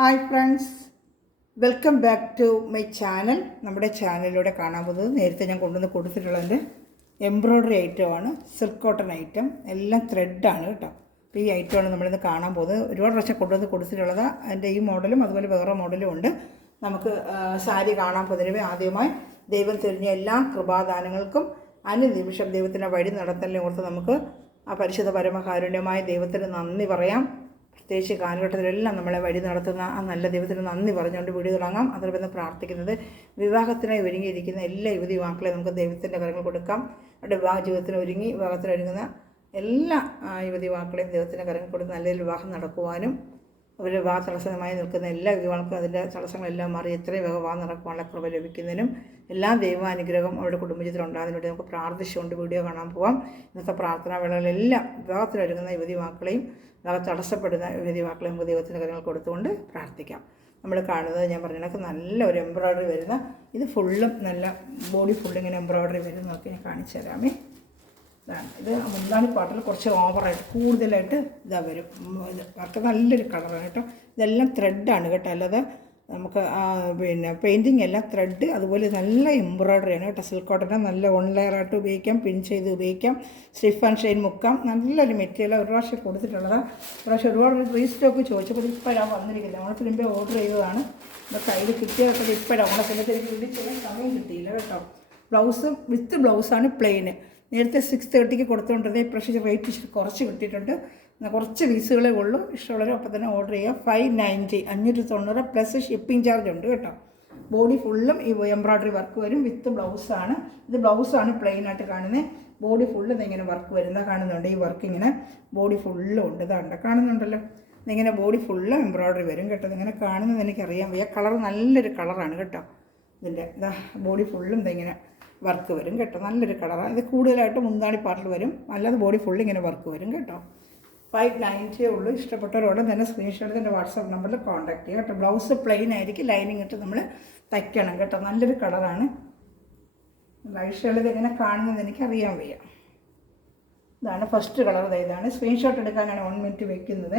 Hi friends, welcome back to my channel. നമ്മുടെ ചാനലിലൂടെ കാണാൻ പോകുന്നത് നേരത്തെ ഞാൻ കൊണ്ടുവന്ന് കൊടുത്തിട്ടുള്ളതിൻ്റെ എംബ്രോയ്ഡറി ഐറ്റമാണ്. സിൽക്ക് കോട്ടൺ ഐറ്റം, എല്ലാം ത്രെഡാണ് കേട്ടോ. അപ്പോൾ ഈ ഐറ്റമാണ് നമ്മളിന്ന് കാണാൻ പോകുന്നത്. ഒരുപാട് പ്രാവശ്യം കൊണ്ടുവന്ന് കൊടുത്തിട്ടുള്ളത്. അതിൻ്റെ ഈ മോഡലും അതുപോലെ വേറെ മോഡലും ഉണ്ട്. നമുക്ക് സാരി കാണാൻ പൊതുവെ ആദ്യമായി ദൈവം തിരിഞ്ഞ എല്ലാ കൃപാദാനങ്ങൾക്കും അനുനിമിഷം ദൈവത്തിൻ്റെ വഴി നടത്തലിനെ ഓർത്ത് നമുക്ക് ആ പരിശുദ്ധ പരമകാരുണ്യമായ ദൈവത്തിന് നന്ദി പറയാം. പ്രത്യേകിച്ച് കാലഘട്ടത്തിലെല്ലാം നമ്മളെ വഴി നടത്തുന്ന ആ നല്ല ദൈവത്തിന് നന്ദി പറഞ്ഞുകൊണ്ട് വീഡിയോ തുടങ്ങാം. അതോടൊപ്പം പ്രാർത്ഥിക്കുന്നത് വിവാഹത്തിനായി ഒരുങ്ങിയിരിക്കുന്ന എല്ലാ യുവതി യുവാക്കളെ നമുക്ക് ദൈവത്തിൻ്റെ കരങ്ങൾ കൊടുക്കാം. അവരുടെ വിവാഹ ജീവിതത്തിന് വിവാഹത്തിനൊരുങ്ങുന്ന എല്ലാ യുവതി യുവാക്കളെയും ദൈവത്തിൻ്റെ കരങ്ങൾ കൊടുത്ത് നല്ലൊരു വിവാഹം നടക്കുവാനും അവരുടെ വിവാഹ തടസ്സമായി നിൽക്കുന്ന എല്ലാ യുവാക്കൾക്കും അതിൻ്റെ തടസ്സങ്ങളെല്ലാം മാറി എത്രയും വേഗം വിവാഹം നടക്കുവാനുള്ള കൃപ ലഭിക്കുന്നതിനും എല്ലാ ദൈവാനുഗ്രഹം അവരുടെ കുടുംബജീവിതത്തിൽ ഉണ്ടാകുന്നതിന് വേണ്ടി നമുക്ക് പ്രാർത്ഥിച്ചുകൊണ്ട് വീഡിയോ കാണാൻ പോകാം. ഇന്നത്തെ പ്രാർത്ഥനാ വേളകളിലെല്ലാം വിവാഹത്തിനൊരുങ്ങുന്ന യുവതി യുവാക്കളെയും വിവാഹം തടസ്സപ്പെടുന്ന യുവതി യുവാക്കളെയും നമുക്ക് ദൈവത്തിൻ്റെ കാര്യങ്ങൾ കൊടുത്തുകൊണ്ട് പ്രാർത്ഥിക്കാം. നമ്മൾ കാണുന്നത് ഞാൻ പറഞ്ഞ കണക്ക് നല്ല ഒരു എംബ്രോയ്ഡറി വരുന്ന, ഇത് ഫുള്ളും നല്ല ബോഡി ഫുള്ളിങ്ങനെ എംബ്രോയ്ഡറി വരുന്നതൊക്കെ ഞാൻ കാണിച്ചു തരാമേ. ഇതാണ് ഇത്. മുന്താണി പാട്ടിൽ കുറച്ച് ഓവറായിട്ട് കൂടുതലായിട്ട് ഇതാ വരും. ഇത് വർക്ക് നല്ലൊരു കളറാണ് കേട്ടോ. ഇതെല്ലാം ത്രെഡാണ് കേട്ടോ, അല്ലാതെ നമുക്ക് പിന്നെ പെയിൻറ്റിങ് എല്ലാം ത്രെഡ്, അതുപോലെ നല്ല എംബ്രോയ്ഡറിയാണ് കേട്ടോ. സിൽക്ക് കോട്ടൻ്റെ നല്ല വൺ ലെയറായിട്ട് ഉപയോഗിക്കാം, പിൻ ചെയ്ത് ഉപയോഗിക്കാം, സ്റ്റിഫ് ആൻഡ് ഷൈൻ മുക്കാം. നല്ലൊരു മെറ്റീരിയൽ. ഒരു പ്രാവശ്യം കൊടുത്തിട്ടുള്ളതാണ്. പ്രാവശ്യം ഒരുപാട് റീസ്റ്റോക്ക് ചോദിച്ചപ്പോൾ ഇപ്പോഴാണ് വന്നിരിക്കുന്നത്. ഓണത്തിന് മുമ്പേ ഓർഡർ ചെയ്തതാണ്. ഇത് കയ്യിൽ കിട്ടിയതൊക്കെ ഇപ്പോഴാണ്. ഓണത്തിൻ്റെ എനിക്ക് ചെയ്യാൻ സമയം കിട്ടിയില്ല കേട്ടോ. ബ്ലൗസ് വിത്ത് ബ്ലൗസാണ് പ്ലെയിന്. നേരത്തെ 630 കൊടുത്തുകൊണ്ടത് ഇപ്രാവശ്യം റേറ്റ് കുറച്ച് കിട്ടിയിട്ടുണ്ട്. കുറച്ച് പീസുകളേ ഉള്ളൂ. ഇഷ്ടമുള്ളവരും അപ്പം തന്നെ ഓർഡർ ചെയ്യുക. 590 590 പ്ലസ് ഷിപ്പിംഗ് ചാർജ് ഉണ്ട് കേട്ടോ. ബോഡി ഫുള്ളും ഈ എംബ്രോയ്ഡറി വർക്ക് വരും. വിത്ത് ബ്ലൗസാണ്. ഇത് ബ്ലൗസാണ് പ്ലെയിനായിട്ട് കാണുന്നത്. ബോഡി ഫുള്ള് ഇങ്ങനെ വർക്ക് വരുന്നത് കാണുന്നുണ്ട്. ഈ വർക്ക് ഇങ്ങനെ ബോഡി ഫുള്ളും ഉണ്ട്. ഇതാണ്ട് കാണുന്നുണ്ടല്ലോ. ഇതിങ്ങനെ ബോഡി ഫുള്ള് എംബ്രോയ്ഡറി വരും കേട്ടോ. ഇതിങ്ങനെ കാണുന്നത് എനിക്കറിയാം വയ്യ. കളർ നല്ലൊരു കളറാണ് കേട്ടോ. ഇതിൻ്റെ ഇതാ ബോഡി ഫുള്ളും ഇതിങ്ങനെ വർക്ക് വരും കേട്ടോ. നല്ലൊരു കളറാണ്. ഇത് കൂടുതലായിട്ട് മുന്താണി പാർട്ടിൽ വരും, അല്ലാതെ ബോഡി ഫുള്ള് ഇങ്ങനെ വർക്ക് വരും കേട്ടോ. 590 ഉള്ളൂ. ഇഷ്ടപ്പെട്ടവരോട് തന്നെ സ്ക്രീൻഷോട്ട് എൻ്റെ വാട്സാപ്പ് നമ്പറിൽ കോൺടാക്ട് ചെയ്യുക കേട്ടോ. ബ്ലൗസ് പ്ലെയിൻ ആയിരിക്കും, ലൈനിങ് ഇട്ട് നമ്മൾ തയ്ക്കണം കേട്ടോ. നല്ലൊരു കളറാണ്. ലൈഷകളിൽ ഇതെങ്ങനെ കാണുന്നത് എനിക്കറിയാൻ വയ്യ. ഇതാണ് ഫസ്റ്റ് കളർ. ഇതാണ്. സ്ക്രീൻഷോട്ട് എടുക്കാനാണ് 1 മിനിറ്റ് വെക്കുന്നത്.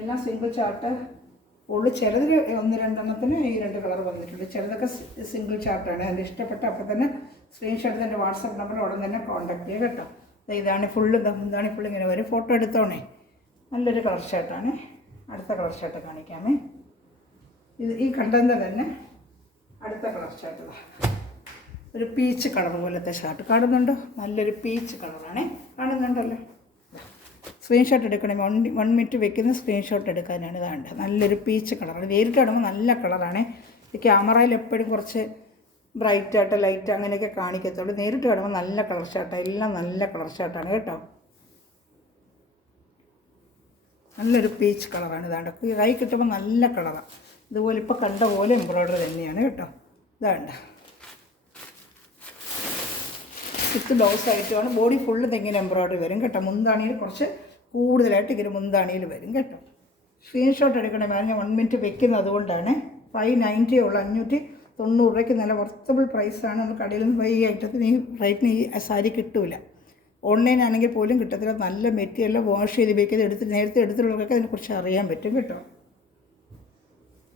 എല്ലാം സിംഗിൾ ചാർട്ട് ഉള്ളു. ചിലതിൽ 1-2 ഈ 2 കളർ വന്നിട്ടുണ്ട്. ചിലതൊക്കെ സിംഗിൾ ചാർട്ടാണ്. അതിൻ്റെ ഇഷ്ടപ്പെട്ട അപ്പം തന്നെ സ്ക്രീൻഷോട്ട് എൻ്റെ വാട്സാപ്പ് നമ്പറിൽ ഉടൻ തന്നെ കോൺടാക്ട് ചെയ്യുക കേട്ടോ. ഇതാണ് ഫുള്ള്. ഇതാണ് ഫുള്ള് ഇങ്ങനെ വരും. ഫോട്ടോ എടുത്തോണേ. നല്ലൊരു കളർ ഷർട്ടാണ്. അടുത്ത കളർ ഷർട്ട് കാണിക്കാമേ. ഇത് ഈ കണ്ടതിൻ്റെ തന്നെ അടുത്ത കളർ ഷർട്ട്. ഒരു പീച്ച് കളർ പോലത്തെ ഷർട്ട് കാണുന്നുണ്ടോ? നല്ലൊരു പീച്ച് കളറാണ്. കാണുന്നുണ്ടല്ലോ. സ്ക്രീൻഷോട്ട് എടുക്കണേ. 1 മിനിറ്റ് വെക്കുന്ന സ്ക്രീൻഷോട്ട് എടുക്കാനാണ്. ഇതാണ്ട് നല്ലൊരു പീച്ച് കളറാണ്. നേരിട്ട് കാണുമ്പോൾ നല്ല കളറാണ്. ഈ ക്യാമറയിൽ എപ്പോഴും കുറച്ച് ബ്രൈറ്റായിട്ട് ലൈറ്റ് അങ്ങനെയൊക്കെ കാണിക്കത്തുള്ളൂ. നേരിട്ട് കാണുമ്പോൾ നല്ല കളർ ഷർട്ടാണ്. എല്ലാം നല്ല കളർ ഷർട്ടാണ് കേട്ടോ. നല്ലൊരു പീച്ച് കളറാണ്. ഇതാണ്ട് കൈ കിട്ടുമ്പോൾ നല്ല കളറാണ്. ഇതുപോലെ ഇപ്പോൾ കണ്ട പോലെ എംബ്രോയ്ഡറി തന്നെയാണ് കേട്ടോ. ഇതാണ്ട് വിത്ത് ബ്ലൗസ് ആയിട്ടുമാണ്. ബോഡി ഫുള്ള് തെങ്ങിന് എംബ്രോയ്ഡറി വരും കേട്ടോ. മുന്താണിയിൽ കുറച്ച് കൂടുതലായിട്ട് ഇങ്ങനെ മുന്താണിയിൽ വരും കേട്ടോ. സ്ക്രീൻഷോട്ട് എടുക്കണേ. ഞാൻ 1 മിനിറ്റ് വെക്കുന്നത് അതുകൊണ്ടാണ്. 590 ഉള്ളൂ. 590 രൂപയ്ക്ക് നല്ല വർത്തബിൾ പ്രൈസാണ്. നമ്മൾ കടയിൽ നിന്ന് ഈ ഐറ്റത്തിന് ഈ റേറ്റിന് ഈ സാരി കിട്ടില്ല. ഓൺലൈൻ ആണെങ്കിൽ പോലും കിട്ടത്തില്ല. നല്ല മെറ്റീരിയൽ വാഷ് ചെയ്ത് ഉപയോഗിക്കുന്നത് നേരത്തെ എടുത്തിട്ടുള്ളവർക്കൊക്കെ അതിനെക്കുറിച്ച് അറിയാൻ പറ്റും കേട്ടോ.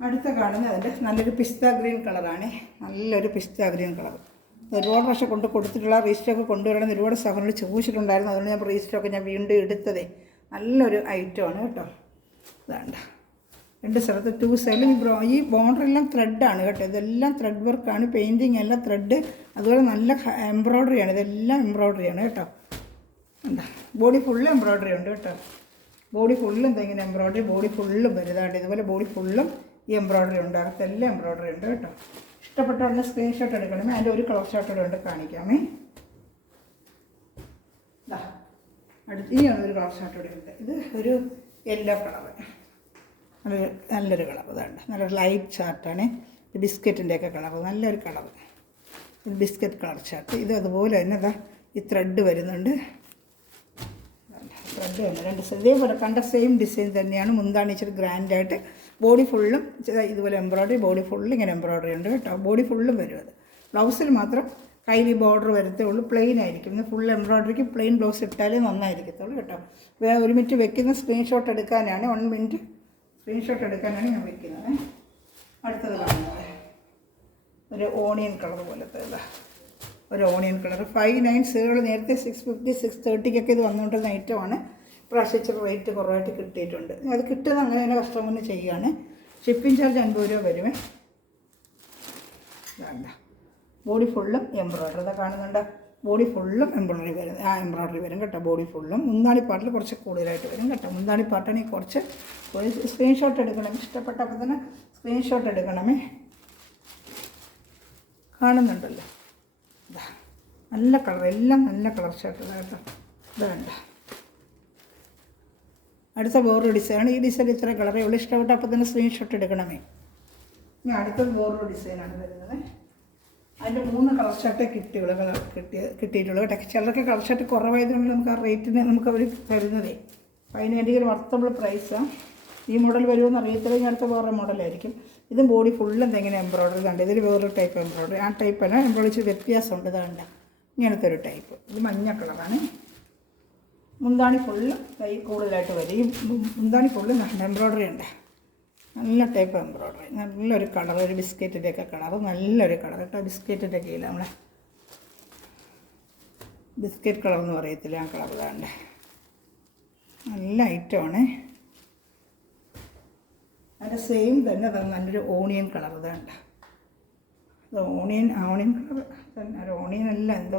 അടുത്ത കാണുന്നത് അതിൻ്റെ നല്ലൊരു പിസ്ത ഗ്രീൻ കളറാണ്. നല്ലൊരു പിസ്ത ഗ്രീൻ കളർ. ഒരുപാട് പ്രാവശ്യം കൊടുത്തിട്ടുള്ള റീസ്റ്റോക്ക് കൊണ്ടുവരണമെന്ന് ഒരുപാട് സഹോദരങ്ങൾ ചോദിച്ചിട്ടുണ്ടായിരുന്നു. അതുകൊണ്ട് ഞാൻ റീസ്റ്റോക്ക് വീണ്ടും എടുത്തതേ. നല്ലൊരു ഐറ്റമാണ് കേട്ടോ. ഇതാണ്ട് 2 സ്ഥലത്ത് 2 സൈഡിലും ഈ ബോർഡറെല്ലാം ത്രെഡാണ് കേട്ടോ. ഇതെല്ലാം ത്രെഡ് വർക്കാണ്. പെയിൻറ്റിങ് എല്ലാം ത്രെഡ്, അതുപോലെ നല്ല എംബ്രോയ്ഡറിയാണ്. ഇതെല്ലാം എംബ്രോയ്ഡറിയാണ് കേട്ടോ. എന്താ ബോഡി ഫുള്ള് എംബ്രോയ്ഡറി ഉണ്ട് കേട്ടോ. ബോഡി ഫുള്ളും എന്തെങ്കിലും എംബ്രോയ്ഡറി. ബോഡി ഫുള്ളും വരുന്നതാണ്ട്. ഇതുപോലെ ബോഡി ഫുള്ളും ഈ എംബ്രോയ്ഡറി ഉണ്ട്. അകത്തെല്ലാം എംബ്രോയ്ഡറി ഉണ്ട് കേട്ടോ. ഇഷ്ടപ്പെട്ടവരുടെ സ്ക്രീൻഷോട്ട് എടുക്കണമേ. അതിൻ്റെ ഒരു കളർ ഷർട്ടോടെ ഉണ്ട് കാണിക്കാമേ. അടുത്ത് ഈ ഒരു കളർ ഷർട്ടോടെ ഉണ്ട്. ഇത് ഒരു യെല്ലോ കളറ്. നല്ലൊരു കളർ. ഇതാണ് നല്ലൊരു ലൈറ്റ് ഷർട്ടാണ്. ബിസ്ക്കറ്റിൻ്റെയൊക്കെ കളർ. നല്ലൊരു കളർ. Biscuit colour shirt. ഇത് അതുപോലെ തന്നെ ഇതാ ഈ ത്രെഡ് വരുന്നുണ്ട്. ത്രെഡ് തന്നെ 2 ഇതേപോലെ കണ്ട സെയിം ഡിസൈൻ തന്നെയാണ്. മുന്താണി ഇച്ചിരി ഗ്രാൻഡായിട്ട്. ബോഡി ഫുള്ളും ഇതുപോലെ എംബ്രോയ്ഡറി. ബോഡി ഫുള്ളും ഇങ്ങനെ എംബ്രോയ്ഡറി ഉണ്ട് കേട്ടോ. ബോഡി ഫുള്ളും വരും. അത് ബ്ലൗസിൽ മാത്രം കയ്യിൽ ബോർഡർ വരത്തേ ഉള്ളൂ. പ്ലെയിൻ ആയിരിക്കും. ഇന്ന് ഫുൾ എംബ്രോയ്ഡറിക്ക് പ്ലെയിൻ ബ്ലൗസ് ഇട്ടാലേ നന്നായിരിക്കത്തുള്ളൂ കേട്ടോ. 1 മിനിറ്റ് വെക്കുന്ന സ്ക്രീൻഷോട്ട് എടുക്കാനാണ്. 1 മിനിറ്റ് സ്ക്രീൻഷോട്ട് എടുക്കാനാണ് ഞാൻ വയ്ക്കുന്നത്. അടുത്തത് കാണുന്നത് ഒരു ഓണിയൻ കളർ പോലത്തെ ഒരു ഓണിയൻ കളർ 590. നേരത്തെ 650 630 ഇത് വന്നുകൊണ്ടിരുന്ന ഐറ്റമാണ്. പ്രാവശ്യം ഇച്ചിരി റേറ്റ് കുറവായിട്ട് കിട്ടിയിട്ടുണ്ട്. അത് കിട്ടുന്നത് അങ്ങനെ തന്നെ കസ്റ്റമറിന് ചെയ്യുകയാണ്. ഷിപ്പിംഗ് ചാർജ് 50 രൂപ വരുമേ. വേണ്ട ബോഡി ഫുള്ളും എംബ്രോയ്ഡറി. ഇതാ കാണുന്നുണ്ട്, ബോഡി ഫുള്ളും എംബ്രോയ്ഡറി വരും കേട്ടോ. ബോഡി ഫുള്ളും മുന്താണി പാർട്ടിൽ കുറച്ച് കൂടുതലായിട്ട് വരും കേട്ടോ. മുന്താണി പാർട്ടാണെങ്കിൽ കുറച്ച് സ്ക്രീൻഷോട്ട് എടുക്കണം. ഇഷ്ടപ്പെട്ടപ്പോൾ തന്നെ സ്ക്രീൻഷോട്ട് എടുക്കണമേ. കാണുന്നുണ്ടല്ലോ, ഇതാ നല്ല കളർ, എല്ലാം നല്ല കളർ ഷർട്ട് കേട്ടോ. ഇത് വേണ്ട. അടുത്ത വേറൊരു ഡിസൈനാണ്. ഈ ഡിസൈൻ ഇത്ര കളറേ ഉള്ളൂ. ഇഷ്ടപ്പെട്ട അപ്പോൾ തന്നെ സ്ക്രീൻഷോട്ട് എടുക്കണമേ. ഇനി അടുത്തത് വേറൊരു ഡിസൈനാണ് വരുന്നത്. അതിൻ്റെ 3 കളർ ഷർട്ടേ കിട്ടിയിട്ടുള്ളൂ കേട്ടോ. ചിലർക്ക് കളർ ഷർട്ട് കുറവായതുകൊണ്ട് നമുക്ക് ആ റേറ്റിന് നമുക്ക് അവർ തരുന്നതേ. അപ്പോൾ അതിന് വേണ്ടി ഒരു വർത്തബിൾ പ്രൈസാണ്. ഈ മോഡൽ വരുമെന്ന് അറിയത്തില്ല. ഇനി അടുത്ത വേറെ മോഡലായിരിക്കും. ഇത് ബോഡി ഫുള്ളും എന്തെങ്കിലും എംബ്രോയ്ഡറി കണ്ട്. ഇതിൽ വേറൊരു ടൈപ്പ് എംബ്രോയ്ഡറി. ആ ടൈപ്പല്ല, എംബ്രോയ്ഡറി ഇച്ചിരി വ്യത്യാസമുണ്ട്. ഇതാണ്ട ഇങ്ങനത്തെ ഒരു ടൈപ്പ്. ഇത് മഞ്ഞ കളറാണ്. മുന്താണി ഫുള്ള് കൈ കൂടുതലായിട്ട് വരും. ഈ മുന്താണി ഫുള്ള് എംബ്രോയ്ഡറി ഉണ്ട്. നല്ല ടൈപ്പ് എംബ്രോയ്ഡറി. നല്ലൊരു കളർ, ഒരു ബിസ്ക്കറ്റിൻ്റെയൊക്കെ കളർ. നല്ലൊരു കളർ കേട്ടോ. ബിസ്ക്കറ്റിൻ്റെ കീഴിൽ നമ്മളെ ബിസ്ക്കറ്റ് കളർ എന്ന് പറയത്തില്ല, ആ കളർ ഇതാണ്ട്. നല്ല ഐറ്റമാണ്. അതിൻ്റെ സെയിം തന്നെ നല്ലൊരു ഓണിയൻ കളർ ഇതാണ്ട്. അത് ഓണിയൻ കളർ തന്നെ. ഒരു ഓണിയൻ അല്ല, എന്തോ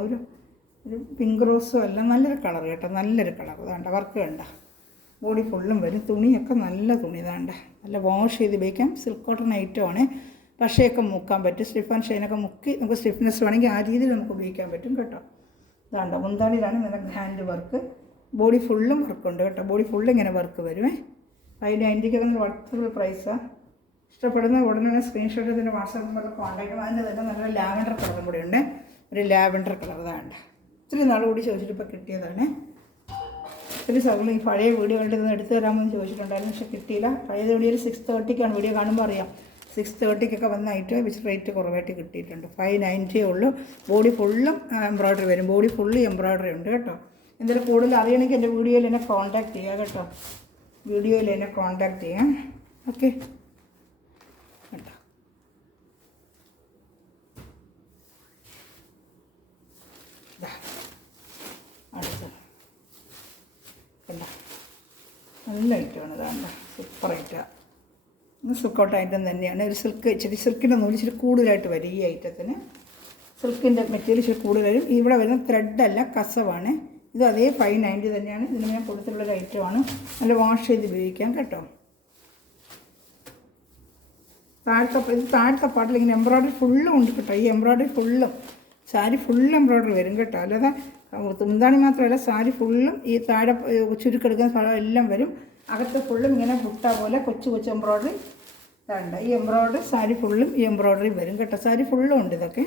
ഒരു പിങ്ക് റോസും അല്ല. നല്ലൊരു കളർ കേട്ടോ. നല്ലൊരു കളർ ഇതാണ്ട. വർക്ക് വേണ്ട. ബോഡി ഫുള്ളും വരും. തുണിയൊക്കെ നല്ല തുണി ഇതാണ്ട്. നല്ല വാഷ് ചെയ്ത് ഉപയോഗിക്കാം. സിൽക്ക് കോട്ടൺ ഐറ്റമാണ്. പശയൊക്കെ മുക്കാൻ പറ്റും. സ്റ്റിഫ് ആൻഡ് ഷൈനൊക്കെ മുക്കി നമുക്ക് സ്റ്റിഫ്നെസ് വേണമെങ്കിൽ ആ രീതിയിൽ നമുക്ക് ഉപയോഗിക്കാൻ പറ്റും കേട്ടോ. ഇതാണ്ട് മുന്താണിയിലാണ് നല്ല ഹാൻഡ് വർക്ക്. ബോഡി ഫുള്ളും വർക്കുണ്ട് കേട്ടോ. ബോഡി ഫുള്ളും ഇങ്ങനെ വർക്ക് വരുമേ. 590 വർത്തബിൾ പ്രൈസാണ്. ഇഷ്ടപ്പെടുന്ന ഉടനെ സ്ക്രീൻഷോട്ട് ഇതിൻ്റെ വാട്സാപ്പ് നമ്പറിൽ കോൺടാക്ട് ചെയ്യും. അതിൻ്റെ തന്നെ നല്ല ലാവൻഡർ കളറും കൂടി ഉണ്ട്. ഒരു ലാവൻഡർ കളർ ഇതാണ്ട്. ഇത്തിരി നാൾ കൂടി ചോദിച്ചിട്ട് ഇപ്പോൾ കിട്ടിയതാണ്. ഒത്തിരി സൗകര്യം ഈ പഴയ വീഡിയോ കണ്ടിരുന്ന് എടുത്തു തരാമെന്ന് ചോദിച്ചിട്ടുണ്ടായിരുന്നു, പക്ഷേ കിട്ടിയില്ല. പഴയ വീഡിയോ 630 വീഡിയോ കാണുമ്പോൾ അറിയാം. 630 വന്നായിട്ട് വെച്ച് റേറ്റ് കുറവായിട്ട് കിട്ടിയിട്ടുണ്ട്. 590 ഉള്ളൂ. ബോഡി ഫുള്ളും എംബ്രോയ്ഡറി വരും. ബോഡി ഫുള്ള് എംബ്രോയ്ഡറി ഉണ്ട് കേട്ടോ. എന്തെങ്കിലും കൂടുതൽ അറിയണമെങ്കിൽ എൻ്റെ വീഡിയോയിൽ എന്നെ കോൺടാക്ട് ചെയ്യുക കേട്ടോ. വീഡിയോയിൽ എന്നെ കോൺടാക്ട് ചെയ്യാം. ഓക്കെ കേട്ടോ. അടുത്തത് കണ്ട നല്ല ഐറ്റമാണ്. ഇതാണ്ട സൂപ്പർ ഐറ്റമാണ്. സിൽക്കൗട്ട് ഐറ്റം തന്നെയാണ്. ഒരു സിൽക്കിൻ്റെ നൂല് ഇച്ചിരി കൂടുതലായിട്ട് വരും. ഈ ഐറ്റത്തിന് സിൽക്കിൻ്റെ മെറ്റീരിയൽ ഇച്ചിരി കൂടുതൽ വരും. ഇവിടെ വരുന്ന ത്രെഡല്ല, കസവാണ്. ഇത് അതേ 590 തന്നെയാണ്. ഇതിന് ഞാൻ കൊടുത്തിട്ടുള്ളൊരു ഐറ്റമാണ്. നല്ല വാഷ് ചെയ്ത് ഉപയോഗിക്കാം കേട്ടോ. താഴത്തെ പാട്ടിൽ ഇങ്ങനെ എംബ്രോയ്ഡറി ഫുള്ളും ഉണ്ട് കേട്ടോ. ഈ എംബ്രോയ്ഡറി ഫുള്ളും സാരി ഫുള്ള് എംബ്രോയ്ഡറി വരും കേട്ടോ. അല്ലാതെ മുന്താണി മാത്രമല്ല, സാരി ഫുള്ളും ഈ താഴെ ചുരുക്കെടുക്കുന്ന സ്ഥലം എല്ലാം വരും. അകത്ത് ഫുള്ളും ഇങ്ങനെ മുട്ട പോലെ കൊച്ചു എംബ്രോയ്ഡറി വേണ്ട. ഈ എംബ്രോയ്ഡറി സാരി ഫുള്ളും ഈ എംബ്രോയ്ഡറി വരും കേട്ടോ. സാരി ഫുള്ളും ഉണ്ട് ഇതൊക്കെ.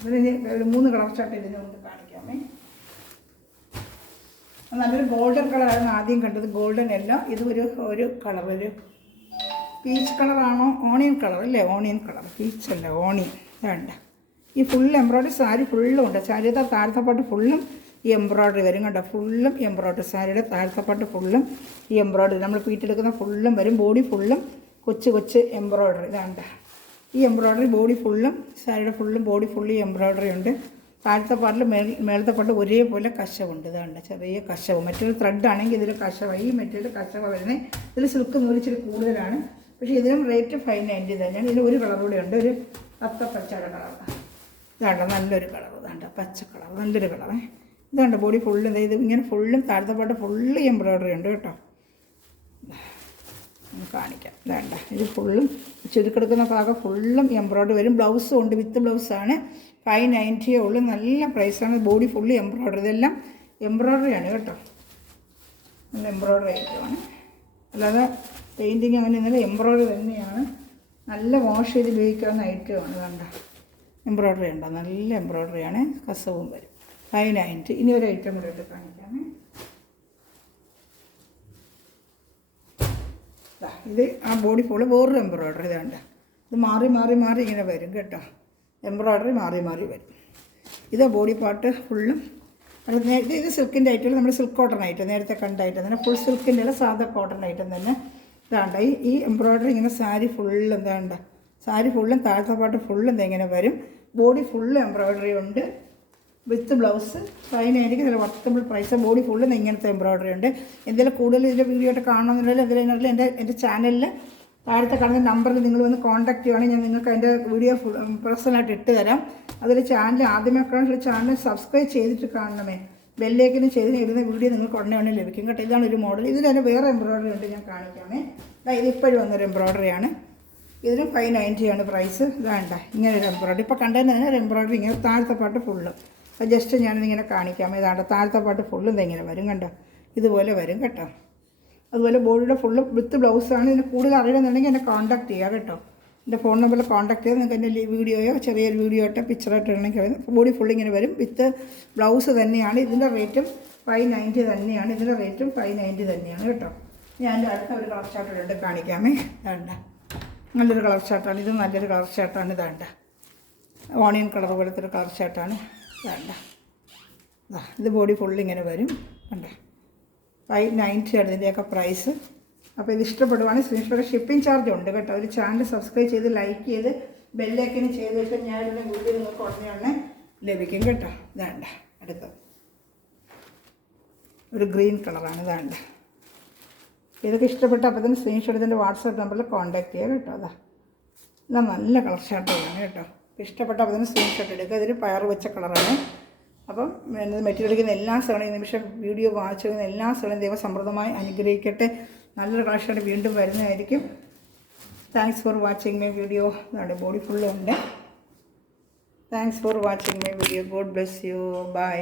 അതിന് 3 കളർ ഷർട്ട് ഇതിന് കൊണ്ട് കാണിക്കാമേ. നല്ലൊരു ഗോൾഡൻ കളറായിരുന്നു ആദ്യം കണ്ടത്. ഗോൾഡൻ അല്ല, ഇത് ഒരു കളർ, ഒരു പീച്ച് കളറാണോ, ഓണിയൻ കളർ അല്ലേ? ഓണിയൻ കളർ, പീച്ചല്ല, ഓണിയൻ വേണ്ട. ഈ ഫുൾ എംബ്രോയ്ഡറി സാരി ഫുള്ളും ഉണ്ട്. സാരിയുടെ താഴത്തെ ഫുള്ളും ഈ എംബ്രോയ്ഡറി വരും കേട്ടോ. ഫുള്ളും എംബ്രോയ്ഡറി. സാരിയുടെ താഴത്തെ ഫുള്ളും ഈ എംബ്രോയ്ഡറി നമ്മൾ പീറ്റെടുക്കുന്ന ഫുള്ളും വരും. ബോഡി ഫുള്ളും കൊച്ചു എംബ്രോയ്ഡറി ഇതാണ്ട. ഈ എംബ്രോയ്ഡറി ബോഡി ഫുള്ളും സാരിയുടെ ഫുള്ളും ബോഡി ഫുള്ളി എംബ്രോയ്ഡറി ഉണ്ട്. താഴത്തെ പാട്ടിൽ മേളത്തെ പാട്ട് ഒരേപോലെ കശവുണ്ട്. ഇതാണ്ട് ചെറിയ കശവ്. മറ്റൊരു ത്രെഡ് ആണെങ്കിൽ ഇതിൽ കശവായി. ഈ മെറ്റീരിയൽ കശവ വരുന്നത്. ഇതിൽ സിൽക്ക് നൂലിച്ചിരി കൂടുതലാണ്. പക്ഷേ ഇതിനും റേറ്റ് 590 തന്നെയാണ്. ഇതിന് ഒരു കളർ കൂടെ ഉണ്ട്, ഒരു പച്ചയുടെ കളർ. ഇതാണ്ട നല്ലൊരു കളർ. ഇതാണ്ട പച്ച കളർ, നല്ലൊരു കളറേ. ഇതാണ്ട് ബോഡി ഫുള്ളും ഇത് ഇങ്ങനെ ഫുള്ളും താഴത്തെ പാട്ട് ഫുള്ള് എംബ്രോയ്ഡറി ഉണ്ട് കേട്ടോ. കാണിക്കാം. വേണ്ട, ഇത് ഫുള്ളും ചുരുക്കെടുക്കുന്ന ഭാഗം ഫുള്ളും എംബ്രോയ്ഡറി വരും. ബ്ലൗസും ഉണ്ട്, വിത്ത് ബ്ലൗസാണ്. 590 ഉള്ളൂ. നല്ല പ്രൈസാണ്. Body full embroidery. ഇതെല്ലാം എംബ്രോയ്ഡറിയാണ് കേട്ടോ. നല്ല എംബ്രോയ്ഡറി ഐറ്റമാണ്. അല്ലാതെ പെയിൻറ്റിങ് അങ്ങനെ ഇന്നലെ എംബ്രോയ്ഡറി തന്നെയാണ്. നല്ല വാഷ് ചെയ്ത് ഉപയോഗിക്കാവുന്ന ഐറ്റമാണ്. വേണ്ട, എംബ്രോയ്ഡറി ഉണ്ടോ? നല്ല എംബ്രോയ്ഡറിയാണ്. കസവും വരും. 590. ഇനി ഒരു ഐറ്റം കൂടെ ഇട്ട് കാണിക്കാമേ. ഇത് ആ ബോഡി ഫുള്ള് വേറൊരു എംബ്രോയ്ഡറി. ഇതാണ്ട് ഇത് മാറി ഇങ്ങനെ വരും കേട്ടോ. എംബ്രോയ്ഡറി മാറി വരും. ഇത് ബോഡി പാർട്ട് ഫുള്ളും. അത് ഇത് സിൽക്കിൻ്റെ ഐറ്റം. നമ്മുടെ സിൽക്ക് കോട്ടൺ ഐറ്റം നേരത്തെ കണ്ട ഐറ്റം തന്നെ. ഫുൾ സിൽക്കിൻ്റെ അല്ല, സാധാ കോട്ടൺ ഐറ്റം തന്നെ. ഇതാണ്ട ഈ എംബ്രോയ്ഡറി ഇങ്ങനെ സാരി ഫുള്ള് എന്താണ്ട സാരി ഫുള്ളും താഴത്തെ പാട്ട് ഫുള്ളും ഇങ്ങനെ വരും. ബോഡി ഫുള്ള് എംബ്രോയ്ഡറി ഉണ്ട് വിത്ത് ബ്ലൗസ്. അതിനായിരിക്കും നല്ല വർത്തബിൾ പ്രൈസ്. ബോഡി ഫുള്ള് ഇങ്ങനത്തെ എംബ്രോയ്ഡറി ഉണ്ട്. എന്തെങ്കിലും കൂടുതൽ ഇതിൻ്റെ വീഡിയോ ആയിട്ട് കാണണമെന്നുണ്ടെങ്കിൽ എന്തെങ്കിലും എൻ്റെ ചാനലിൽ താഴത്തെ കാണുന്ന നമ്പറിൽ നിങ്ങൾ വന്ന് കോൺടാക്ട് ചെയ്യുകയാണെങ്കിൽ ഞാൻ നിങ്ങൾക്ക് അതിൻ്റെ വീഡിയോ പേഴ്സണലായിട്ട് ഇട്ട് തരാം. അതിൽ ചാനൽ ആദ്യമേ കാണുന്ന ചാനൽ സബ്സ്ക്രൈബ് ചെയ്തിട്ട് കാണണമേ. ബെല്ലേക്കിന് ചെയ്ത് ഇടുന്ന വീഡിയോ നിങ്ങൾക്ക് ഉടനെ ലഭിക്കും കേട്ടോ. ഇതാണ് ഒരു മോഡൽ. ഇതിന് തന്നെ വേറെ എംബ്രോയ്ഡറി ഉണ്ട്, ഞാൻ കാണിക്കാമേ. ഇതിപ്പോഴും വന്നൊരു എംബ്രോയ്ഡറിയാണ്. ഇതിന് 590 ആണ് പ്രൈസ്. ഇതാണ്ട ഇങ്ങനെ ഒരു എംബ്രോയ്ഡറി ഇപ്പോൾ കണ്ടതിന് ഒരു എംബ്രോയ്ഡറി ഇങ്ങനെ താഴത്തെ പാട്ട് ഫുള്ളും. അപ്പോൾ ജസ്റ്റ് ഞാനിതിങ്ങനെ കാണിക്കാം. ഇതാണ്ട് താഴത്തെ പാട്ട് ഫുള്ളും ഇതെങ്ങനെ വരും കണ്ടോ, ഇതുപോലെ വരും കേട്ടോ. അതുപോലെ ബോഡിയുടെ ഫുള്ള് വിത്ത് ബ്ലൗസാണ്. ഇതിന് കൂടുതൽ അറിയണമെന്നുണ്ടെങ്കിൽ എന്നെ കോൺടാക്ട് ചെയ്യുക കേട്ടോ. എൻ്റെ ഫോൺ നമ്പറിൽ കോൺടാക്ട് ചെയ്ത് നിങ്ങൾക്ക് എൻ്റെ വീഡിയോയോ ചെറിയൊരു വീഡിയോ ആയിട്ട് പിക്ചറായിട്ട് ഇടണമെങ്കിൽ ബോഡി ഫുള്ള് ഇങ്ങനെ വരും. വിത്ത് ബ്ലൗസ് തന്നെയാണ്. ഇതിൻ്റെ റേറ്റും 590 തന്നെയാണ്. ഇതിൻ്റെ റേറ്റും 590 തന്നെയാണ് കേട്ടോ. ഞാൻ അടുത്ത ഒരു കളർ ചാർട്ട് കാണിക്കാമേ. വേണ്ട നല്ലൊരു കളർ ചാർട്ടാണ് ഇത്. നല്ലൊരു കളർ ചാർട്ടാണ്. ഇതാണ്ട ഓണിയൻ കളർ പോലത്തെ ഒരു കളർ ചാർട്ടാണ്. വേണ്ട ഇത് ബോഡി ഫുള്ള് ഇങ്ങനെ വരും കണ്ട. 590 ആണ് ഇതിൻ്റെയൊക്കെ പ്രൈസ്. അപ്പോൾ ഇത് ഇഷ്ടപ്പെടുവാണെങ്കിൽ സ്ക്രീൻഷോട്ട്. ഷിപ്പിംഗ് ചാർജ് ഉണ്ട് കേട്ടോ. ഒരു ചാനൽ സബ്സ്ക്രൈബ് ചെയ്ത് ലൈക്ക് ചെയ്ത് ബെല്ലൈക്കന് ചെയ്ത് വെച്ചാൽ ഞാനിവിടെ വീഡിയോ നിങ്ങൾക്ക് ഉടനെ ലഭിക്കും കേട്ടോ. ഇതാണ്ട അടുത്തത് ഒരു ഗ്രീൻ കളറാണ്. ഇതാണ്ട ഇതൊക്കെ ഇഷ്ടപ്പെട്ട അപ്പോൾ തന്നെ സ്ക്രീൻഷോട്ട് ഇതിൻ്റെ വാട്സാപ്പ് നമ്പറിൽ കോൺടാക്ട് ചെയ്യുക കേട്ടോ. അതാ ഇതാ നല്ല കളർ ഷർട്ടുകളാണ് കേട്ടോ. ഇഷ്ടപ്പെട്ട അപ്പോൾ തന്നെ സ്ക്രീൻഷോട്ട് എടുക്കുക. ഇതിൽ പയർ വെച്ച കളറാണ്. അപ്പം മെറ്റീരിയൽ എടുക്കുന്ന എല്ലാ സ്ഥലവും ഈ നിമിഷം വീഡിയോ വാച്ച് ചെയ്യുന്ന എല്ലാ സ്ഥലവും ദൈവം സമൃദ്ധമായി അനുഗ്രഹിക്കട്ടെ. നല്ലൊരു കളക്ഷനായിട്ട് വീണ്ടും വരുന്നതായിരിക്കും. Thanks for watching my video. ഇതാണ് ബോഡി ഫുള്ളുണ്ട്. Thanks for watching my video. God bless you. By.